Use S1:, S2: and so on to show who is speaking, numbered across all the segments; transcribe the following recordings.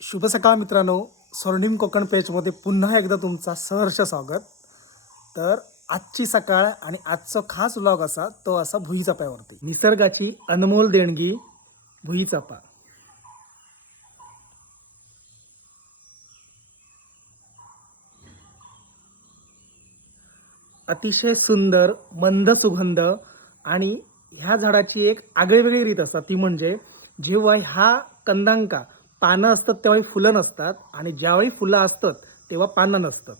S1: शुभ सकाळ मित्रांनो. स्वर्णिम कोकण पेजमध्ये पुन्हा एकदा तुमचा सहर्ष स्वागत. तर आजची सकाळ आणि आजचा खास व्लॉग असा तो असा भुईचापावरती निसर्गाची अनमोल देणगी भुईचापा अतिशय सुंदर मंद सुगंध आणि ह्या झाडाची एक आगळीवेगळी रीत असतात. ती म्हणजे जेव्हा ह्या कंदांका पानं असतात तेव्हाही फुलं नसतात आणि ज्यावेळी फुलं असतात तेव्हा पानं नसतात.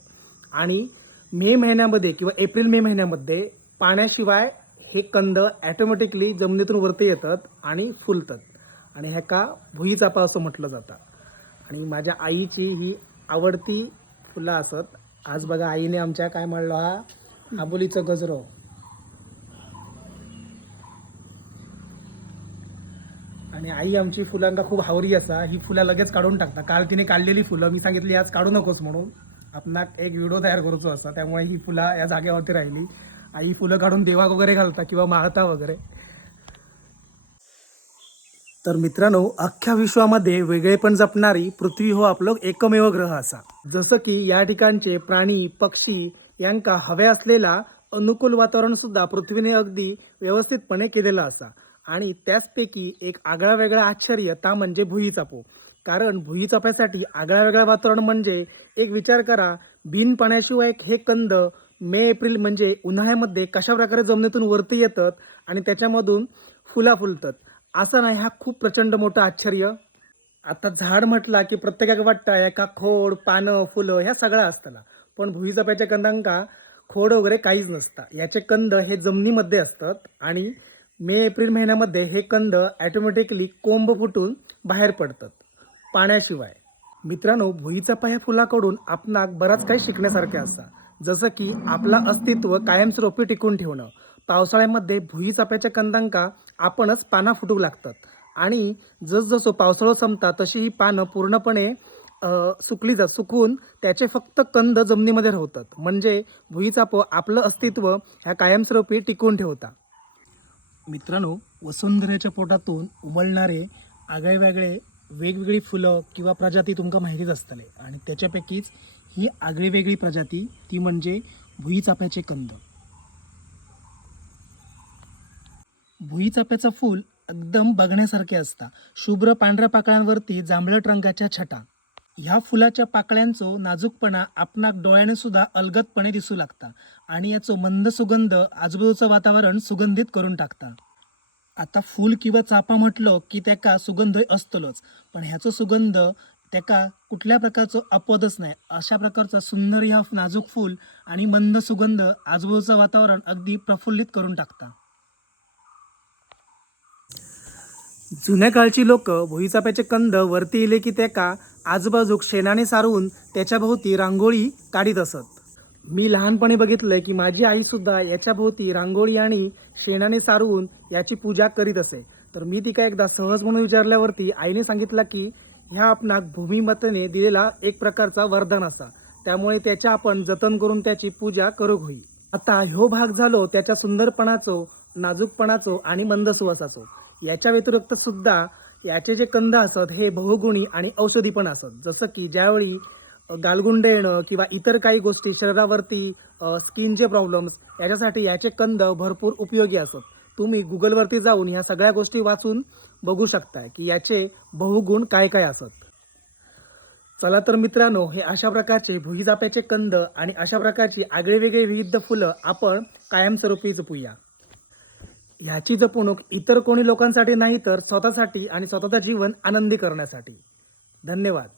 S1: आणि मे महिन्यामध्ये किंवा एप्रिल मे महिन्यामध्ये पाण्याशिवाय हे कंद ॲटोमॅटिकली जमिनीतून वरती येतात आणि फुलतात. आणि ह्याका भुईचापा असं म्हटलं जातं. आणि माझ्या आईची ही आवडती फुलं असत. आज बघा आईने आमच्या काय म्हणलं हा? आबोलीचं गजरो. आणि आई आमची फुलांका खूप हावरी असा ही फुलं लगेच काढून टाकता काल तिने काढलेली फुलं मी सांगितली आज काढू नकोस म्हणून. आपणाक एक व्हिडिओ तयार करूचो असा त्यामुळे ही फुलं या जागेवरती राहिली. आई फुलं काढून देवाक वगैरे घालता किंवा माळता वगैरे. तर मित्रांनो अख्ख्या विश्वामध्ये वेगळेपण जपणारी पृथ्वी हो आपलं एकमेव ग्रह असा. जसं की या ठिकाणचे प्राणी पक्षी यांका हवे असलेला अनुकूल वातावरण सुद्धा पृथ्वीने अगदी व्यवस्थितपणे केलेला असा. आणि त्याचपैकी एक आगळा वेगळा आश्चर्य ता म्हणजे भुईचापो कारण भुईचाप्यासाठी आगळा वेगळा वातावरण म्हणजे एक विचार करा बिन पाण्याशिवाय हे कंद मे एप्रिल म्हणजे उन्हाळ्यामध्ये कशा प्रकारे जमिनीतून वरती येतात आणि त्याच्यामधून फुला फुलतात. असं नाही हा खूप प्रचंड मोठं आश्चर्य. आता झाड म्हटला की प्रत्येकाला वाटतं एका खोड पानं फुलं ह्या सगळ्या असताना पण भुईचाप्याच्या कंदांका खोड वगैरे काहीच नसतं. याचे कंद हे जमिनीमध्ये असतात आणि मे एप्रिल महिन्यामध्ये हे कंद ॲटोमॅटिकली कोंब फुटून बाहेर पडतात पाण्याशिवाय. मित्रांनो भुईचापा ह्या फुलाकडून आपणाक बराच काही शिकण्यासारखे असा. जसं की आपला अस्तित्व कायमस्वरूपी टिकून ठेवणं. पावसाळ्यामध्ये भुईचाप्याच्या कंदांका आपणच पानं फुटू लागतात. आणि जसजसं पावसाळा संपता तशी ही पानं पूर्णपणे सुकली जात सुकून त्याचे फक्त कंद जमिनीमध्ये राहतात. म्हणजे भुईचापं आपलं अस्तित्व ह्या कायमस्वरूपी टिकून ठेवता. मित्रांनो वसुंधऱ्याच्या पोटातून उमलणारे आगळेवेगळे वेगवेगळी फुलं किंवा प्रजाती तुमका माहितीच असतले. आणि त्याच्यापैकीच ही आगळीवेगळी प्रजाती ती म्हणजे भुईचाप्याचे कंद. भुईचाप्याचं फूल एकदम बघण्यासारखे असता. शुभ्र पांढऱ्या पाकळ्यांवरती जांभळट रंगाच्या छटा. ह्या फुलाच्या पाकळ्यांचो नाजूकपणा आपणाक डोळ्याने सुद्धा अलगदपणे दिसू लागता आणि याचो मंद सुगंध आजूबाजूचं वातावरण सुगंधित करून टाकता. आता फूल किंवा चापा म्हटलं की त्याका सुगंध असतलोच पण ह्याचो सुगंध त्याका कुठल्या प्रकारचं अपवदच नाही. अशा प्रकारचा सुंदर ह्या नाजूक फूल आणि मंद सुगंध आजूबाजूचं वातावरण अगदी प्रफुल्लित करून टाकता. जुन्या काळची लोक भुईचाप्याचे कंद वरती इले की त्याका आजूबाजूक शेणाने सारवून त्याच्याभोवती रांगोळी काढीत असत. मी लहानपणी बघितलंय की माझी आईसुद्धा याच्याभोवती रांगोळी आणि शेणाने सारवून याची पूजा करीत असे. तर मी तिका एकदा सहज म्हणून विचारल्यावरती आईने सांगितलं की ह्या आपणाक भूमिमतेने दिलेला एक प्रकारचा वरदान असा. त्यामुळे त्याच्या आपण जतन करून त्याची पूजा करूक होई. आता ह्यो भाग झालो त्याच्या सुंदरपणाचो नाजूकपणाचो आणि मंद सुवासाचो याच्या व्यतिरिक्त सुद्धा याचे जे कंद असत हे बहुगुणी आणि औषधी पण असत जसं की ज्यावेळी गालगुंड येणं किंवा इतर काही गोष्टी शरीरावरती स्किनचे प्रॉब्लेम्स याच्यासाठी याचे कंद भरपूर उपयोगी असत तुम्ही गुगलवरती जाऊन ह्या सगळ्या गोष्टी वाचून बघू शकता की याचे बहुगुण काय काय असत चला तर मित्रांनो हे अशा प्रकारचे भुईदाप्याचे कंद आणि अशा प्रकारची आगळेवेगळे विविध फुलं आपण कायमस्वरूपी जपूया. ह्याची जपणूक इतर कोणी लोकांसाठी नाही तर स्वतःसाठी आणि स्वतःचं जीवन आनंदी करण्यासाठी. धन्यवाद.